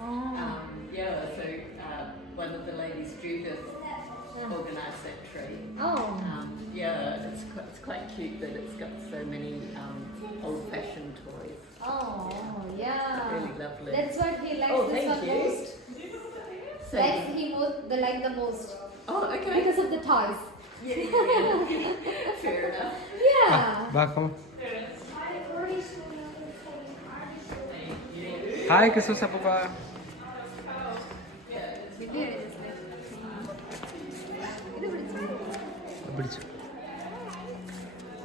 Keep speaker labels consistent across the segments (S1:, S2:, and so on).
S1: Oh. Um, yeah, so uh, one of the ladies, Judith, organised that tree.
S2: Oh.
S1: Um, yeah, it's quite, it's quite cute that it's got so many um, old-fashioned toys.
S2: Oh, yeah. yeah.
S1: really lovely.
S2: That's what he likes.
S1: Oh.
S2: Most.
S1: So,
S2: That's he most, the like the most.
S1: Oh, okay.
S2: Because of the toys.
S1: Yeah. yeah. Fair enough.
S2: Yeah.
S3: Back home. Hi, Kasusa Papa. പിടിച്ചു.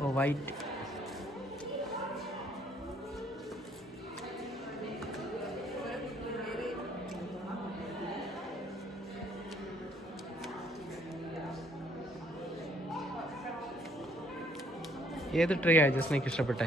S3: ഓ white ഏത് tree ആ ജസ്നയ്ക്ക് ഇഷ്ടപ്പെട്ടെ?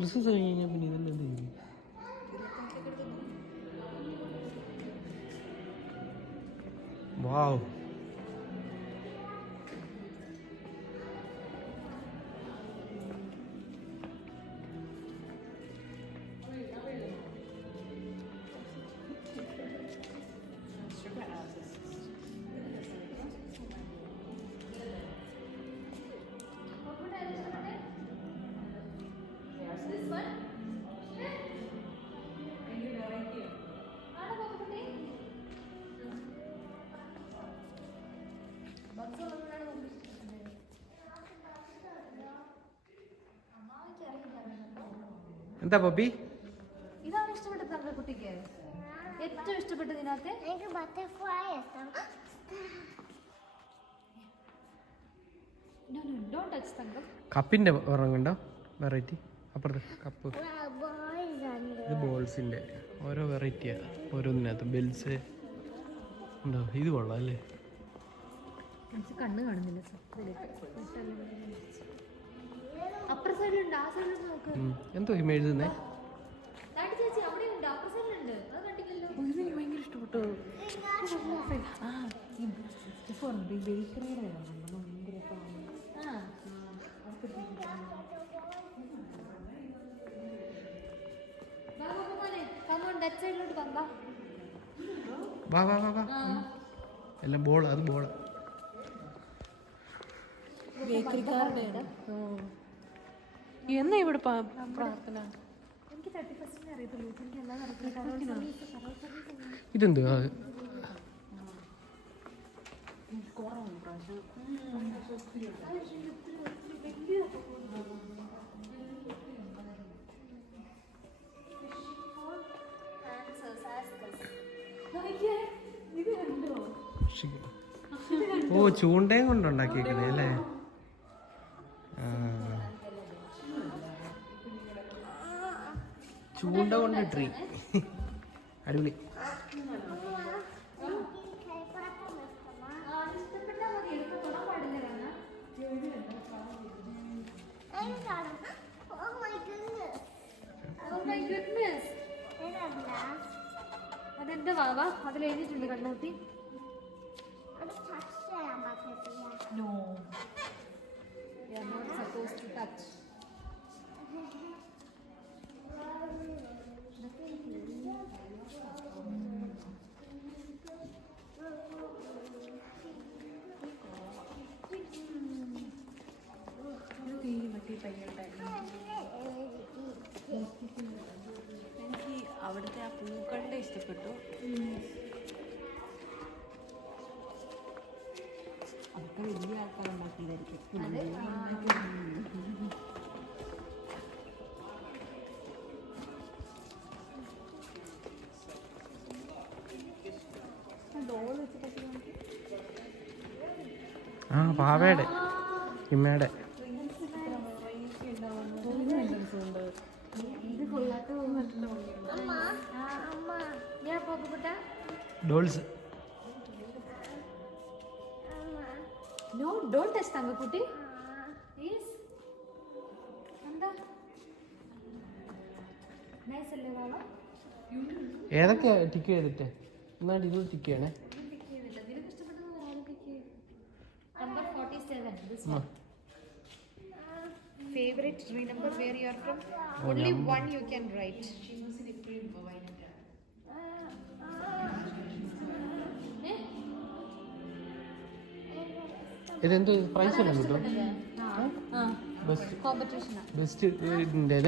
S3: Christmas കഴിഞ്ഞ് കഴിഞ്ഞാൽ പിന്നെ ഇതെല്ലാം എന്ത് ചെയ്യും വാവ് എന്താ ബോബി?
S2: ഇതാണ് ഇഷ്ടപ്പെട്ടത് നമ്മുടെ കുട്ടിക്ക്. ഏറ്റവും ഇഷ്ടപ്പെട്ടത് ഇതിനകത്ത്?
S4: എനിക്ക് ബട്ടർഫ്ലൈ
S3: കപ്പിന്റെ ഉറങ്ങുണ്ടോ വെറൈറ്റി അപ്പുറത്ത് കപ്പ്. ഇത് ബോൾസിന്റെ. ഓരോ വെറൈറ്റിയാ ഓരോന്നിനകത്ത് ബെൽസ് ഉണ്ടോ? ഇത് കൊള്ളാം അല്ലേ?
S2: എനിക്ക് കണ്ണ് കാണുന്നില്ല അപ്പുറ സൈഡിലുണ്ട് ആ സൈഡിൽ നോക്ക്.
S3: എന്തോ ഇമ എഴുതുന്നേ
S2: ചേച്ചി അവിടെ ഉണ്ട് അപ്പുറ സൈഡിലുണ്ട്. അത് കണ്ടില്ലല്ലോ.
S5: എനിക്ക് ഭയങ്കര ഇഷ്ടപ്പെട്ടു. ആ ഈ ബേക്കറിയുടെ ഭയങ്കര
S2: ആ. വാ, വാ, വാ, വാ.
S3: എല്ലാം ബോൾ അത് ബോൾ
S5: ബേക്കറിക്കാരുടെ എന്നാ ഇവിടെ പ- പ്രാർത്ഥന?
S3: ഇതെന്ത്? ഓ ചൂണ്ടയും കൊണ്ടുണ്ടാക്കിയേക്കണേ അല്ലേ? ചൂണ്ട കൊണ്ട് ട്രീ. അടിപൊളി.
S2: അതെന്താ വാവ? എടുക്കാൻ തൊടാൻ പാടില്ല കാരണം
S4: Oh my goodness.
S2: Oh my goodness. Not suppose to touch
S3: വീട്ടിൽ തയ്യട്ടെ എനിക്ക് അവിടുത്തെ ആ പൂക്കളുടെ ഇഷ്ടപ്പെട്ടു. അതൊക്കെ വലിയ ആൾക്കാരുണ്ടാക്കിയതായിരിക്കും
S4: ആ. പാവയുടെ ഇമ്മയുടെ
S2: ഞാൻ പോകപ്പെട്ട
S4: ഡോൾസ്.
S2: നോ ഡോണ്ട് ടച്ച് തങ്കക്കുട്ടി യെസ് എന്താ? നൈസ് അല്ലേ വാവ
S4: ഏതൊക്കെയാ ടിക്ക് ചെയ്തിട്ട്? എന്നാണ് ഇത് ടിക്ക് ചെയ്യണേ.
S2: Number forty seven one favourite remember where you are from only one you can write
S4: ഇതെന്തോ പ്രൈസ് എല്ലാം കിട്ടും ബെസ്റ്റ് ഇതിന്റെ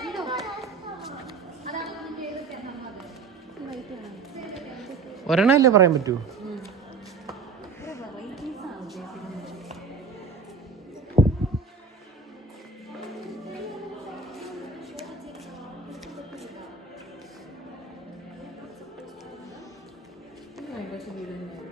S2: എന്തോ? അതാണ് നിന്റെ ഏതൊക്കെ എണ്ണുള്ളത്
S4: ഒരെണ്ണം അല്ലേ പറയാൻ പറ്റൂ?
S3: to be the new